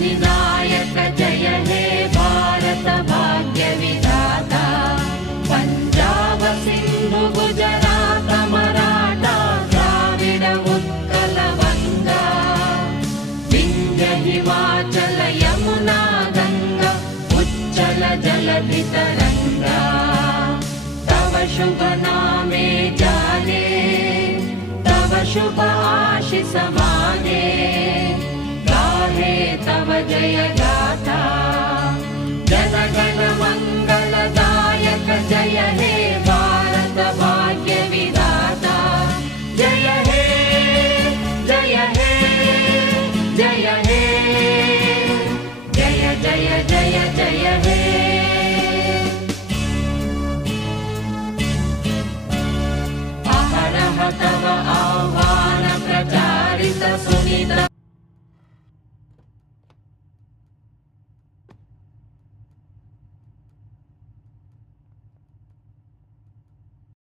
विनायक जय हे भारत भाग्य विधाता पंजाब सिंधु गुजरात मराठा द्राविड उत्कल गंगा विंध्य हिमाचल यमुना गंगा उच्चल जलधि तरंगा तव शुभ नामे जागे तव शुभ आशीष मागे गाहे तव जय